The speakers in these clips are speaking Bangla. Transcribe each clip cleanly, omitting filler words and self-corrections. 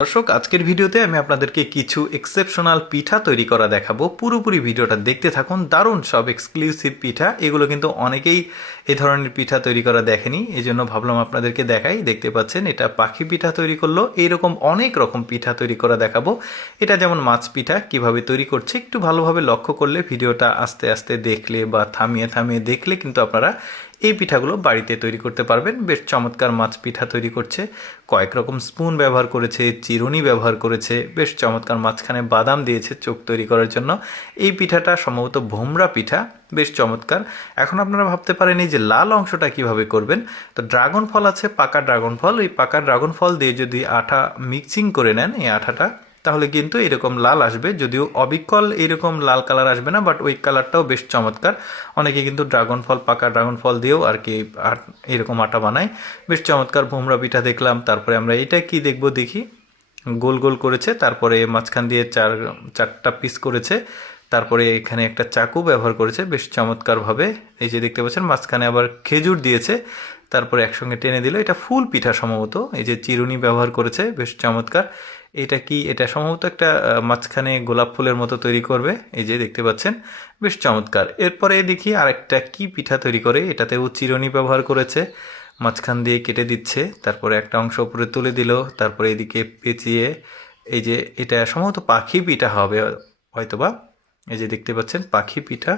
দর্শক, আজকের ভিডিওতে আমি আপনাদেরকে কিছু এক্সেপশনাল পিঠা তৈরি করা দেখাবো। পুরোপুরি ভিডিওটা দেখতে থাকুন। দারুণ সব এক্সক্লুসিভ পিঠা, এগুলো কিন্তু অনেকেই এই ধরনের পিঠা তৈরি করা দেখেনি, এই জন্য ভাবলাম আপনাদেরকে দেখাই। দেখতে পাচ্ছেন এটা পাখি পিঠা তৈরি করলো, এইরকম অনেক রকম পিঠা তৈরি করা দেখাবো। এটা যেমন মাছ পিঠা কিভাবে তৈরি করছে একটু ভালোভাবে লক্ষ্য করলে, ভিডিওটা আস্তে আস্তে দেখলে বা থামিয়ে থামিয়ে দেখলে কিন্তু আপনারা এই পিঠাগুলো বাড়িতে তৈরি করতে পারবেন। বেশ চমৎকার মাছ পিঠা তৈরি করছে, কয়েক রকম স্পুন ব্যবহার করেছে, চিরুনি ব্যবহার করেছে, বেশ চমৎকার মাঝখানে বাদাম দিয়েছে চোখ তৈরি করার জন্য। এই পিঠাটা সম্ভবত ভোমরা পিঠা, বেশ চমৎকার। এখন আপনারা ভাবতে পারেন এই যে লাল অংশটা কিভাবে করবেন। তো ড্রাগন ফল আছে, পাকা ড্রাগন ফল, ওই পাকা ড্রাগন ফল দিয়ে যদি আটা মিক্সিং করে নেন এই আটাটা, তাহলে কিন্তু এরকম লাল আসবে। যদিও অবিকল এরকম লাল কালার আসবে না, বাট ওই কালারটাও বেশ চমৎকার। অনেকে কিন্তু ড্রাগন ফল, পাকা ড্রাগন ফল দিয়েও আর কি এরকম আটা বানায়। বেশ চমৎকার ভোমরা পিঠা দেখলাম। তারপরে আমরা এটা কি দেখব দেখি। গোল গোল করেছে, তারপরে মাঝখান দিয়ে চারটা পিস করেছে, তারপরে এখানে একটা চাকু ব্যবহার করেছে বেশ চমৎকারভাবে। এই যে দেখতে পাচ্ছেন মাঝখানে আবার খেজুর দিয়েছে, তারপরে একসঙ্গে টেনে দিল। এটা ফুল পিঠা সম্ভবত। এই যে চিরুনি ব্যবহার করেছে, বেশ চমৎকার। এটা কি, এটা সম্ভবত একটা মাঝখানে গোলাপ ফুলের মতো তৈরি করবে। এই যে দেখতে পাচ্ছেন, বেশ চমৎকার। এরপরে দেখি আরেকটা কি পিঠা তৈরি করে। এটাতেও চিরুনি ব্যবহার করেছে, মাঝখান দিয়ে কেটে দিচ্ছে, তারপরে একটা অংশ উপরে তুলে দিল, তারপরে এদিকে পেঁচিয়ে। এই যে এটা সম্ভবত পাখি পিঠা হবে হয়তোবা। এই যে দেখতে পাচ্ছেন পাখি পিঠা,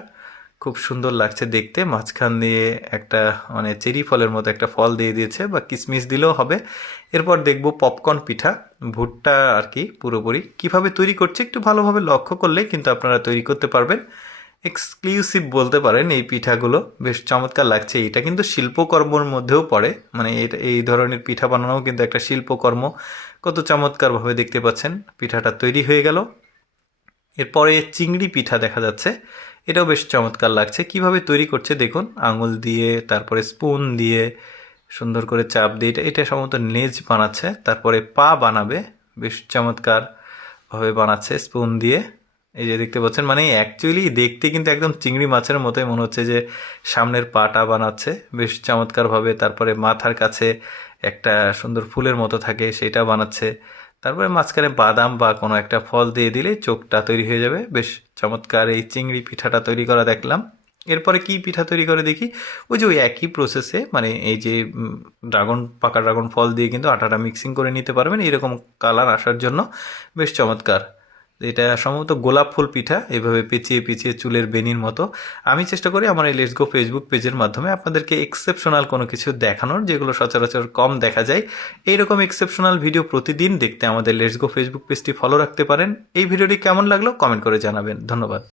খুব সুন্দর লাগছে দেখতে। মাঝখান দিয়ে একটা মানে চেরি ফলের মতো একটা ফল দিয়ে দিয়েছে, বা কিশমিশ দিলেও হবে। এরপর দেখব পপকর্ন পিঠা, ভুট্টা আর কি পুরোপুরি। কিভাবে তৈরি করছে একটু ভালোভাবে লক্ষ্য করলে কিন্তু আপনারা তৈরি করতে পারবেন। এক্সক্লুসিভ বলতে পারেন এই পিঠাগুলো, বেশ চমৎকার লাগছে। এটা কিন্তু শিল্পকর্মর মধ্যেও পড়ে, মানে এটা এই ধরনের পিঠা বানানোও কিন্তু একটা শিল্পকর্ম। কত চমৎকারভাবে দেখতে পাচ্ছেন পিঠাটা তৈরি হয়ে গেল। এরপরে চিংড়ি পিঠা দেখা যাচ্ছে, এটাও বেশ চমৎকার লাগছে। কিভাবে তৈরি করছে দেখুন, আঙুল দিয়ে, তারপরে স্পুন দিয়ে সুন্দর করে চাপ দিয়ে। এটা সম্ভবত নেজ বানাচ্ছে, তারপরে পা বানাবে, বেশ চমৎকারভাবে বানাচ্ছে স্পুন দিয়ে। এই যে দেখতে পাচ্ছেন, মানে অ্যাকচুয়ালি দেখতে কিন্তু একদম চিংড়ি মাছের মতোই মনে হচ্ছে যে সামনের পাটা বানাচ্ছে বেশ চমৎকারভাবে। তারপরে মাথার কাছে একটা সুন্দর ফুলের মতো থাকে, সেটা বানাচ্ছে। তারপরে মাঝখানে বাদাম বা কোনো একটা ফল দিয়ে দিলে চোখটা তৈরি হয়ে যাবে। বেশ চমৎকার এই চিংড়ি পিঠাটা তৈরি করা দেখলাম। এরপরে কি পিঠা তৈরি করে দেখি। ওই যে ওই একই প্রসেসে, মানে এই যে পাকা ড্রাগন ফল দিয়ে কিন্তু আটাটা মিক্সিং করে নিতে পারবেন এরকম কালার আসার জন্য। বেশ চমৎকার। এটা সম্ভবত গোলাপ ফুল পিঠা, এভাবে পেঁচিয়ে পেঁচিয়ে চুলের বেনির মতো। আমি চেষ্টা করি আমার এই লেটস গো ফেসবুক পেজের মাধ্যমে আপনাদেরকে এক্সেপশনাল কোনো কিছু দেখানোর, যেগুলো সচরাচর কম দেখা যায়। এইরকম এক্সেপশনাল ভিডিও প্রতিদিন দেখতে আমাদের লেটস গো ফেসবুক পেজটি ফলো রাখতে পারেন। এই ভিডিওটি কেমন লাগলো কমেন্ট করে জানাবেন। ধন্যবাদ।